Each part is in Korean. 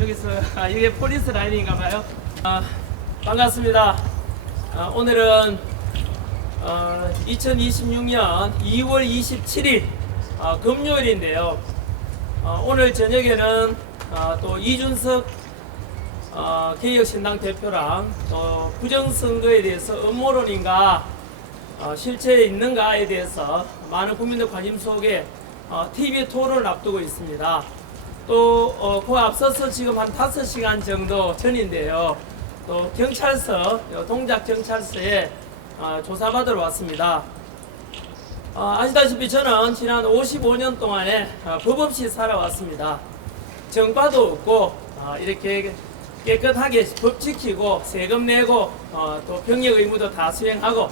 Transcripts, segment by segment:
여기서 이게 폴리스 라인인가 봐요. 반갑습니다. 오늘은 2026년 2월 27일 금요일인데요. 오늘 저녁에는 또 이준석 개혁신당 대표랑 또 부정선거에 대해서 음모론인가 실체에 있는가에 대해서 많은 국민들 관심 속에 TV 토론을 앞두고 있습니다. 또 그 앞서서 지금 한 5시간 정도 전인데요. 또 경찰서, 동작경찰서에 조사받으러 왔습니다. 아시다시피 저는 지난 55년 동안에 법 없이 살아왔습니다. 정과도 없고 이렇게 깨끗하게 법 지키고 세금 내고 또 병역 의무도 다 수행하고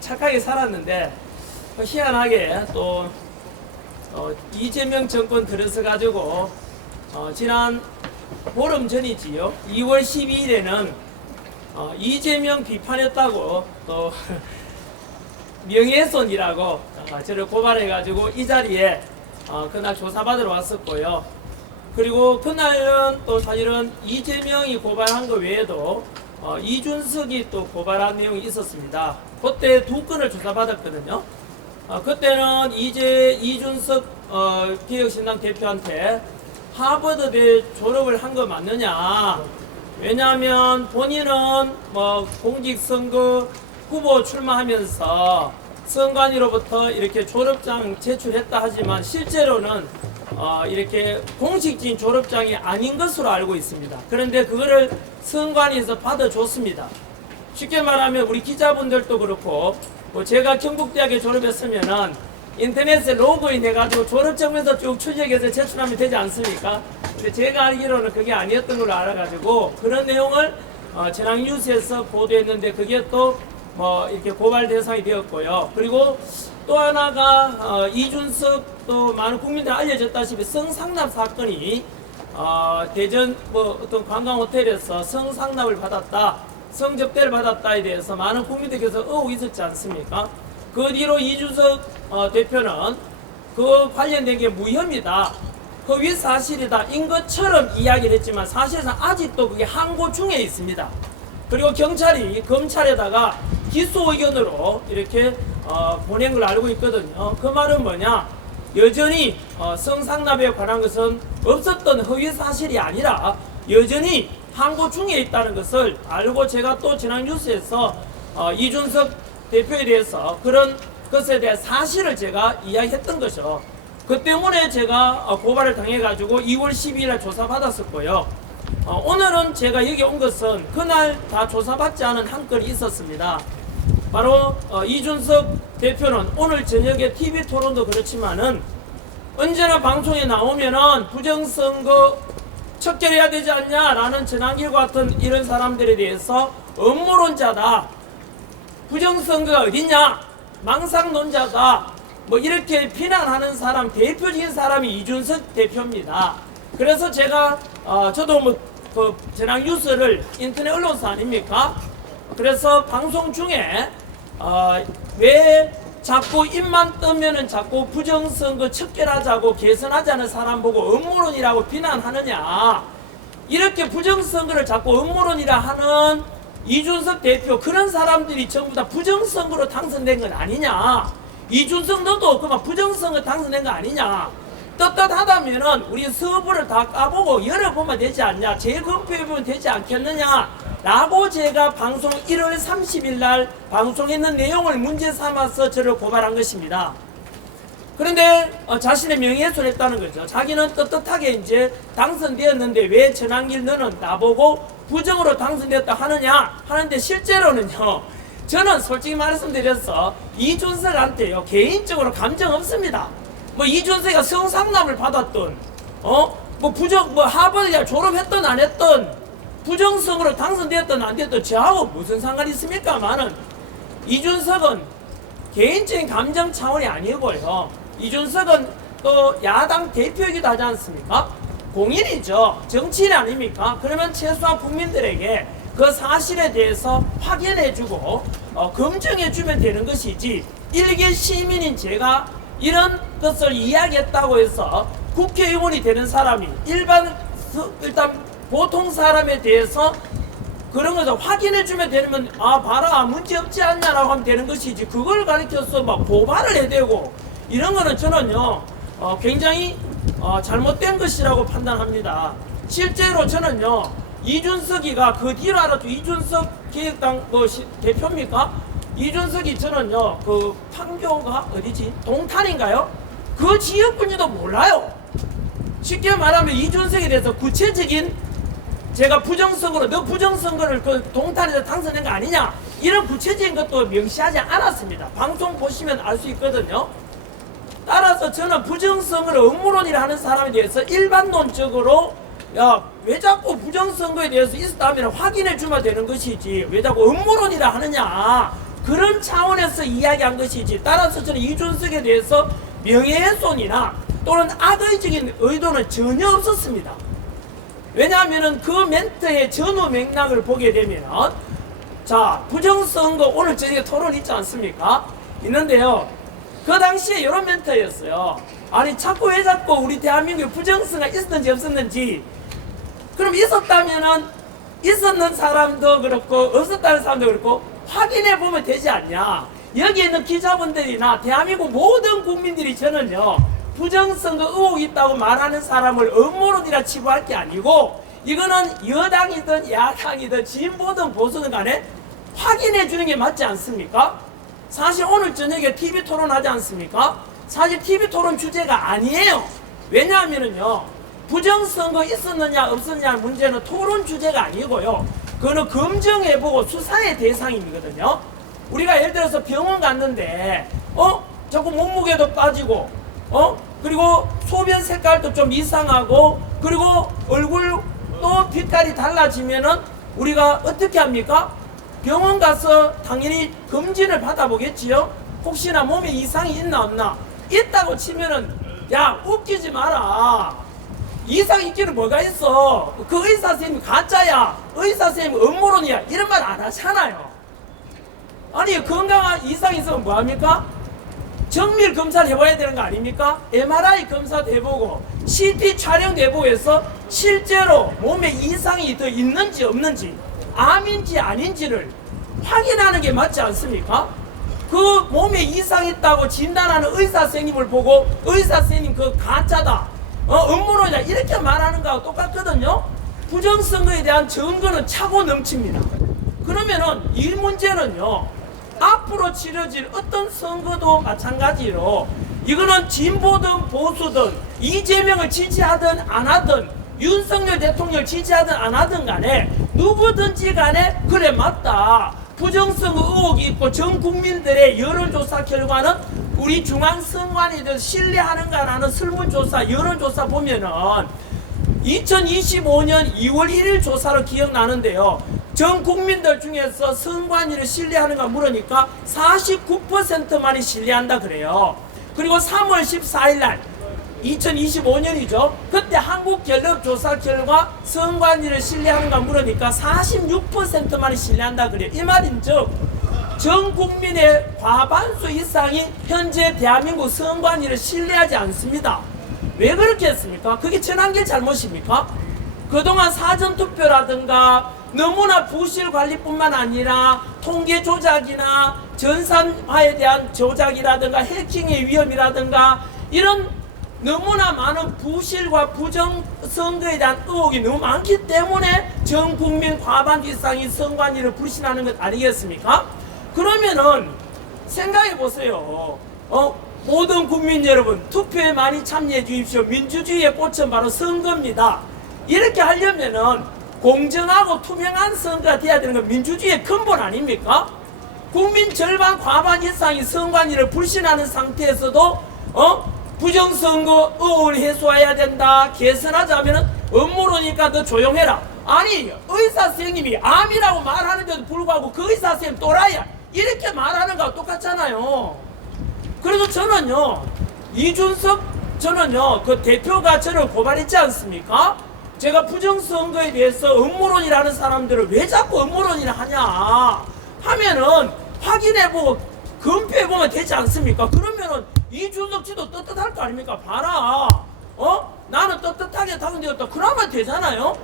착하게 살았는데 희한하게 또 이재명 정권 들어서 가지고 지난 보름 전이지요. 2월 12일에는 이재명 비판했다고 또 명예훼손이라고 저를 고발해 가지고 이 자리에 그날 조사받으러 왔었고요. 그리고 그날은 또 사실은 이재명이 고발한 것 외에도 이준석이 또 고발한 내용이 있었습니다. 그때 두 건을 조사받았거든요. 그때는 이준석 개혁신당 대표한테 하버드대 졸업을 한 거 맞느냐. 왜냐하면 본인은 공직선거 후보 출마하면서 선관위로부터 이렇게 졸업장 제출했다 하지만 실제로는 이렇게 공식적인 졸업장이 아닌 것으로 알고 있습니다. 그런데 그거를 선관위에서 받아줬습니다. 쉽게 말하면 우리 기자분들도 그렇고 제가 경북대학에 졸업했으면은 인터넷에 로그인 해가지고 졸업증명서 쭉 출력해서 제출하면 되지 않습니까? 근데 제가 알기로는 그게 아니었던 걸로 알아가지고 그런 내용을 전학 뉴스에서 보도했는데 그게 또 이렇게 고발 대상이 되었고요. 그리고 또 하나가 이준석 또 많은 국민들 알려졌다시피 성상납 사건이 대전 어떤 관광 호텔에서 성상납을 받았다, 성접대를 받았다에 대해서 많은 국민들께서 의혹이 있었지 않습니까? 그 뒤로 이준석 대표는 그 관련된 게 무혐의다, 허위 사실이다 인 것처럼 이야기를 했지만 사실상 아직도 그게 항고 중에 있습니다. 그리고 경찰이 검찰에다가 기소 의견으로 이렇게 보낸 걸 알고 있거든요. 그 말은 뭐냐? 여전히 성상납에 관한 것은 없었던 허위 사실이 아니라 여전히 항고 중에 있다는 것을 알고 제가 또 지난 뉴스에서 이준석 대표에 대해서 그런 것에 대한 사실을 제가 이야기했던 것이죠. 그 때문에 제가 고발을 당해가지고 2월 12일에 조사받았었고요. 오늘은 제가 여기 온 것은 그날 다 조사받지 않은 한 건이 있었습니다. 바로 이준석 대표는 오늘 저녁에 TV 토론도 그렇지만은 언제나 방송에 나오면은 부정선거 척결해야 되지 않냐라는 전환길과 같은 이런 사람들에 대해서 음모론자다, 부정선거가 어딨냐, 망상론자다, 이렇게 비난하는 사람, 대표적인 사람이 이준석 대표입니다. 그래서 제가 저도 그 전학 뉴스를 인터넷 언론사 아닙니까? 그래서 방송 중에 왜 자꾸 입만 뜨면은 자꾸 부정선거 척결하자고 개선하자는 사람 보고 음모론이라고 비난하느냐, 이렇게 부정선거를 자꾸 음모론이라 하는 이준석 대표, 그런 사람들이 전부 다 부정선거로 당선된 건 아니냐, 이준석 너도 그만 부정선거 당선된 거 아니냐, 떳떳하다면은 우리 서부를 다 까보고 열어보면 되지 않냐, 재검표해보면 되지 않겠느냐 라고 제가 방송 1월 30일 날 방송했는 내용을 문제 삼아서 저를 고발한 것입니다. 그런데 자신의 명예훼손을 했다는 거죠. 자기는 떳떳하게 이제 당선되었는데 왜 전환길 너는 나보고 부정으로 당선되었다 하느냐 하는데, 실제로는요, 저는 솔직히 말씀드려서 이준석한테요 개인적으로 감정 없습니다. 이준석이가 성상납을 받았던 하버드에 졸업했던 안 했던, 부정성으로 당선되었던 안 됐던 저하고 무슨 상관이 있습니까만은 이준석은 개인적인 감정 차원이 아니고요. 이준석은 또 야당 대표이기도 하지 않습니까? 공인이죠. 정치인 아닙니까? 그러면 최소한 국민들에게 그 사실에 대해서 확인해주고 검증해주면 되는 것이지, 일개 시민인 제가 이런 것을 이야기했다고 해서 국회의원이 되는 사람이, 일반 일단 보통 사람에 대해서 그런 것을 확인해 주면 되면 아 봐라 문제 없지 않냐라고 하면 되는 것이지, 그걸 가리켜서 막 고발을 해대고 이런 거는 저는요 굉장히 잘못된 것이라고 판단합니다. 실제로 저는요 이준석이가 그 뒤로 알았죠. 이준석 기획당 대표입니까? 이준석이 저는요 그 판교가 어디지? 동탄인가요? 그 지역군지도 몰라요. 쉽게 말하면 이준석에 대해서 구체적인 제가 부정선거로 너 부정선거를 그 동탄에서 당선된 거 아니냐 이런 구체적인 것도 명시하지 않았습니다. 방송 보시면 알 수 있거든요. 따라서 저는 부정선거를 음모론이라 하는 사람에 대해서 일반론적으로 야 왜 자꾸 부정선거에 대해서 있었다면 확인해 주면 되는 것이지 왜 자꾸 음모론이라 하느냐 그런 차원에서 이야기한 것이지, 따라서 저는 이준석에 대해서 명예훼손이나 또는 악의적인 의도는 전혀 없었습니다. 왜냐하면 그 멘트의 전후 맥락을 보게 되면 자 부정선거 오늘 저녁에 토론 있지 않습니까? 있는데요 그 당시에 이런 멘트였어요. 아니 자꾸 왜 자꾸 우리 대한민국에 부정선거가 있었는지 없었는지, 그럼 있었다면은 있었는 사람도 그렇고 없었다는 사람도 그렇고 확인해 보면 되지 않냐. 여기 있는 기자분들이나 대한민국 모든 국민들이 저는요 부정선거 의혹이 있다고 말하는 사람을 음모론이라 치부할 게 아니고 이거는 여당이든 야당이든 진보든 보수든 간에 확인해 주는 게 맞지 않습니까? 사실 오늘 저녁에 TV 토론하지 않습니까? 사실 TV 토론 주제가 아니에요. 왜냐하면요 부정선거 있었느냐 없었느냐 문제는 토론 주제가 아니고요 그거는 검증해보고 수사의 대상이거든요. 우리가 예를 들어서 병원 갔는데 자꾸 몸무게도 빠지고 그리고 소변 색깔도 좀 이상하고 그리고 얼굴도 빛깔이 달라지면은 우리가 어떻게 합니까? 병원 가서 당연히 검진을 받아보겠지요. 혹시나 몸에 이상이 있나 없나. 있다고 치면은 야 웃기지 마라. 이상 있기는 뭐가 있어. 그 의사 선생님 가짜야. 의사 선생님 음모론이야. 이런 말 안 하잖아요. 아니 건강한 이상이 있으면 뭐합니까? 정밀 검사를 해봐야 되는 거 아닙니까? MRI 검사도 해보고 CT 촬영도 해보고 해서 실제로 몸에 이상이 더 있는지 없는지 암인지 아닌지를 확인하는 게 맞지 않습니까? 그 몸에 이상이 있다고 진단하는 의사 선생님을 보고 의사 선생님 그 가짜다 음모론이다 이렇게 말하는 거하고 똑같거든요. 부정선거에 대한 증거는 차고 넘칩니다. 그러면은 이 문제는요 앞으로 치러질 어떤 선거도 마찬가지로 이거는 진보든 보수든 이재명을 지지하든 안 하든 윤석열 대통령을 지지하든 안 하든 간에 누구든지 간에 그래 맞다 부정선거 의혹이 있고 전 국민들의 여론조사 결과는 우리 중앙선관위를 신뢰하는가라는 설문조사 여론조사 보면은 2025년 2월 1일 조사로 기억나는데요 전 국민들 중에서 선관위를 신뢰하는가 물으니까 49%만이 신뢰한다 그래요. 그리고 3월 14일 날 2025년이죠. 그때 한국갤럽 조사 결과 선관위를 신뢰하는가 물으니까 46%만이 신뢰한다 그래요. 이 말인즉 전 국민의 과반수 이상이 현재 대한민국 선관위를 신뢰하지 않습니다. 왜 그렇게 했습니까? 그게 전환길 잘못입니까? 그동안 사전투표라든가 너무나 부실 관리뿐만 아니라 통계 조작이나 전산화에 대한 조작이라든가 해킹의 위험이라든가 이런 너무나 많은 부실과 부정선거에 대한 의혹이 너무 많기 때문에 전 국민 과반수 이상이 선관위를 불신하는 것 아니겠습니까? 그러면은 생각해 보세요. 모든 국민 여러분 투표에 많이 참여해 주십시오. 민주주의의 꽃은 바로 선거입니다. 이렇게 하려면은 공정하고 투명한 선거가 돼야 되는 건 민주주의의 근본 아닙니까? 국민 절반 과반 이상이 선관위를 불신하는 상태에서도 부정선거 의혹을 해소해야 된다 개선하자면은 음모론이니까 너 조용해라. 아니 의사 선생님이 암이라고 말하는데도 불구하고 그 의사 선생님 또라이야 이렇게 말하는 거하고 똑같잖아요. 그래서 저는요 이준석 저는요 그 대표가 저를 고발했지 않습니까? 제가 부정선거에 대해서 음모론이라는 사람들을 왜 자꾸 음모론이라 하냐 하면은 확인해보고 검표해보면 되지 않습니까? 그러면은 이준석 씨도 떳떳할 거 아닙니까? 봐라 나는 떳떳하게 당선되었다. 그러면 되잖아요.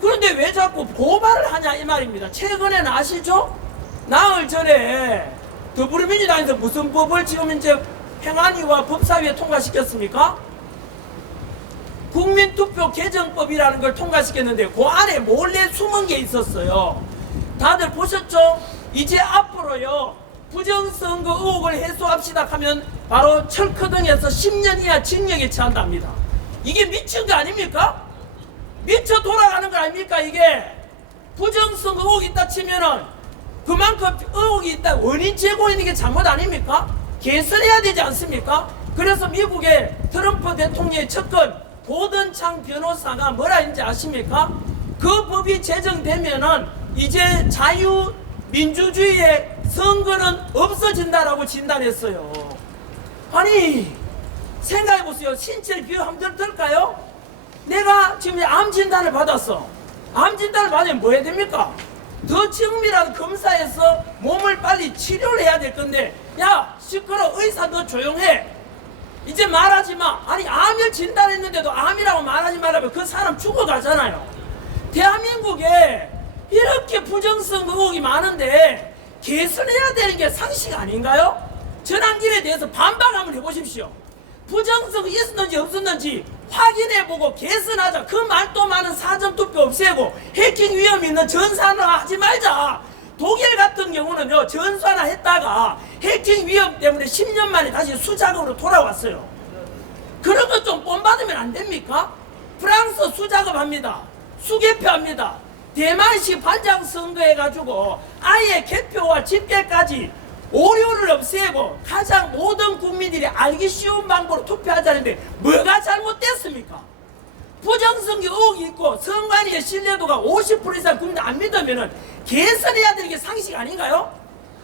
그런데 왜 자꾸 고발을 하냐 이 말입니다. 최근에는 아시죠? 나흘 전에 더불어민주당에서 무슨 법을 지금 이제 행안위와 법사위에 통과시켰습니까? 국민투표 개정법이라는 걸 통과시켰는데 그 안에 몰래 숨은 게 있었어요. 다들 보셨죠? 이제 앞으로요 부정선거 의혹을 해소합시다 하면 바로 철커등에서 10년 이하 징역에 처한답니다. 이게 미친 거 아닙니까? 미쳐 돌아가는 거 아닙니까? 이게 부정선거 의혹이 있다 치면은 그만큼 의혹이 있다 원인 제공하는 게 잘못 아닙니까? 개선해야 되지 않습니까? 그래서 미국의 트럼프 대통령의 측근 고든창 변호사가 뭐라 했는지 아십니까? 그 법이 제정되면은 이제 자유민주주의의 선거는 없어진다라고 진단했어요. 아니 생각해보세요. 신체를 비유 한번 들까요? 내가 지금 암 진단을 받았어. 암 진단을 받으면 뭐 해야 됩니까? 더 정밀한 검사에서 몸을 빨리 치료를 해야 될 건데 야 시끄러 의사 너 조용해 이제 말하지 마. 아니 암을 진단했는데도 암이라고 말하지 말라면 그 사람 죽어가잖아요. 대한민국에 이렇게 부정선거 의혹이 많은데 개선해야 되는 게 상식 아닌가요? 전환길에 대해서 반박 한번 해보십시오. 부정선거 있었는지 없었는지 확인해보고 개선하자. 그 말도 많은 사전투표 없애고 해킹 위험 있는 전산화 하지 말자. 독일 같은 경우는요 전산화 했다가 해킹 위험 때문에 10년 만에 다시 수작업으로 돌아왔어요. 그런 것 좀 본받으면 안 됩니까? 프랑스 수작업합니다. 수개표합니다. 대만식 반장 선거해가지고 아예 개표와 집계까지 오류를 없애고 가장 모든 국민들이 알기 쉬운 방법으로 투표하자는데 뭐가 잘못됐습니까? 부정선거 의혹이 있고 선관위의 신뢰도가 50% 이상 국민 안 믿으면은 개선해야 되는 게 상식 아닌가요?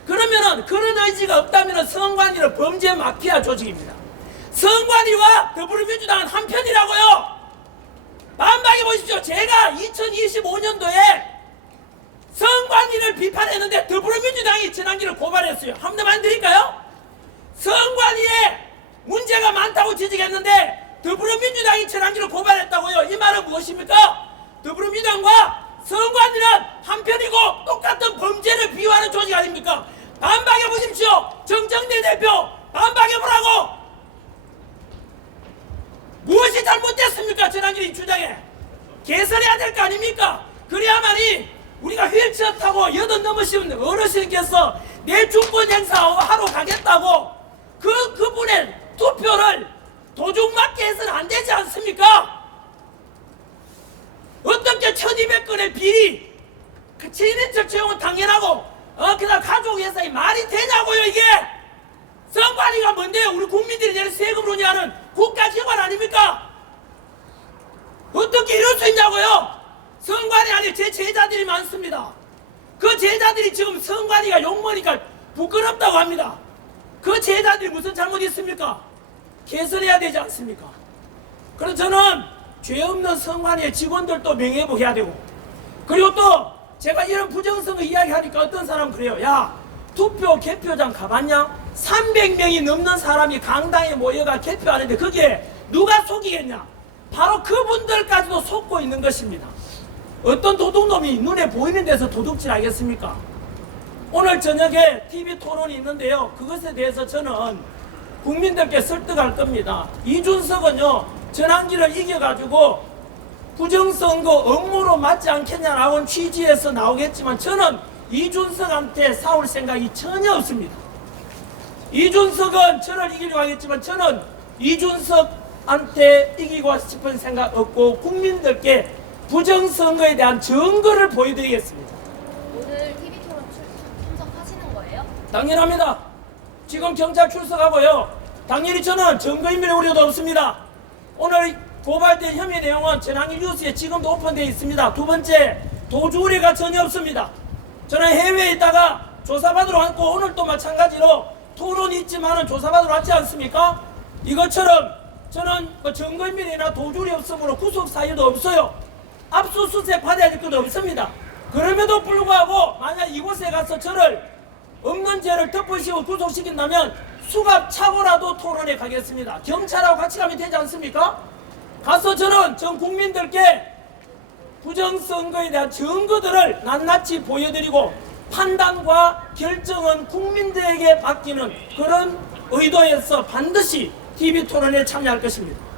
그러면은 그런 의지가 없다면은 선관위는 범죄 마피아 조직입니다. 선관위와 더불어민주당은 한편이라고요. 반박해 보십시오. 제가 2025년도에 선관위를 비판했는데 더불어민주당이 지난기를 고발했어요. 한 대만 드릴까요? 선관위에 문제가 많다고 지적했는데 더불어민주당이 지난기를 고발했다고요. 이 말은 무엇입니까? 더불어민주당과 선관위는 한편이고 똑같은 범죄를 비유하는 조직 아닙니까? 반박해 보십시오. 정정대 대표 반박해보라고. 무엇이 잘못됐습니까? 지난기의 주장에 개선해야 될 거 아닙니까? 그래야만이 우리가 휠체어 타고 80 넘으신 어르신께서 내 주권 행사하러 가겠다고 그분의 투표를 도중맞게 해서는 안 되지 않습니까? 어떻게 1200건의 비리 친인척 채용은 당연하고 그다음 가족회사에 말이 되냐고요. 이게 선관위가 뭔데요? 우리 국민들이 내는 세금으로 하는 국가기관 아닙니까? 어떻게 이럴 수 있냐고요? 선관위 안에 제 제자들이 많습니다. 그 제자들이 지금 선관위가 욕먹으니까 부끄럽다고 합니다. 그 제자들이 무슨 잘못 있습니까? 개선해야 되지 않습니까? 그래서 저는 죄 없는 선관위의 직원들도 명예회복해야 되고, 그리고 또 제가 이런 부정선거 이야기하니까 어떤 사람은 그래요. 야, 투표 개표장 가봤냐? 300명이 넘는 사람이 강당에 모여가 개표하는데 그게 누가 속이겠냐? 바로 그분들까지도 속고 있는 것입니다. 어떤 도둑놈이 눈에 보이는 데서 도둑질 하겠습니까? 오늘 저녁에 TV 토론이 있는데요. 그것에 대해서 저는 국민들께 설득할 겁니다. 이준석은요, 전환기를 이겨가지고 부정선거 업무로 맞지 않겠냐라고 취지에서 나오겠지만 저는 이준석한테 싸울 생각이 전혀 없습니다. 이준석은 저를 이기려고 하겠지만 저는 이준석한테 이기고 싶은 생각 없고 국민들께 부정선거에 대한 증거를 보여드리겠습니다. 오늘 TV 토론 참석하시는 거예요? 당연합니다. 지금 경찰 출석하고요. 당연히 저는 증거인멸의 우려도 없습니다. 오늘 고발된 혐의 내용은 전환기 뉴스에 지금도 오픈되어 있습니다. 두 번째, 도주 우려가 전혀 없습니다. 저는 해외에 있다가 조사받으러 왔고 오늘도 마찬가지로 토론이 있지만은 조사받으러 왔지 않습니까? 이것처럼 저는 증거인멸이나 도주 우려 없으므로 구속 사유도 없어요. 압수수색 받아야 될 것도 없습니다. 그럼에도 불구하고 만약 이곳에 가서 저를 없는 죄를 덮으시고 구속시킨다면 수갑 차고라도 토론에 가겠습니다. 경찰하고 같이 가면 되지 않습니까? 가서 저는 전 국민들께 부정선거에 대한 증거들을 낱낱이 보여드리고 판단과 결정은 국민들에게 맡기는 그런 의도에서 반드시 TV토론에 참여할 것입니다.